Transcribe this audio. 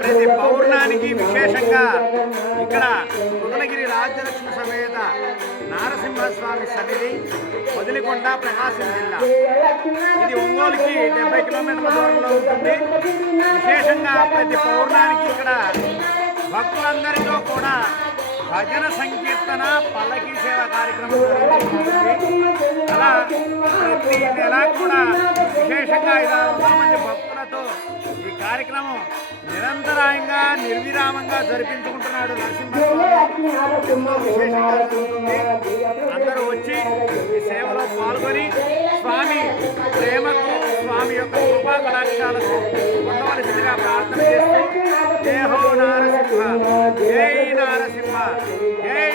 ప్రతి పౌర్ణానికి విశేషంగా ఇక్కడ రుద్రగిరి రాజ్యలక్ష్మి సమేత నారసింహస్వామి సన్నిధి వదిలికొండ ప్రకాశం జిల్లా ఇది ఒంగోలుకి డెబ్బై కిలోమీటర్ల దూరంలో ఉంటుంది విశేషంగా ప్రతి పౌర్ణానికి ఇక్కడ భక్తులందరితో కూడా భజన సంకీర్తన పల్లకి సేవ కార్యక్రమం జరుగుతుంది. ప్రతి నెల కూడా విశేషంగా ఐదు వందల మంది భక్తులతో ఈ కార్యక్రమం నిరంతరాయంగా నిర్విరామంగా జరిపించుకుంటున్నాడు నరసింహస్వామి. విశేషంగా జరుగుతుంది అందరూ వచ్చి ఈ సేవలో పాల్గొని స్వామి ప్రేమకు స్వామి యొక్క కృపా కటాక్షాలకు ఉండవలసిందిగా ప్రార్థన చేస్తూ జయ హో నారసింహ జై నారసింహ జై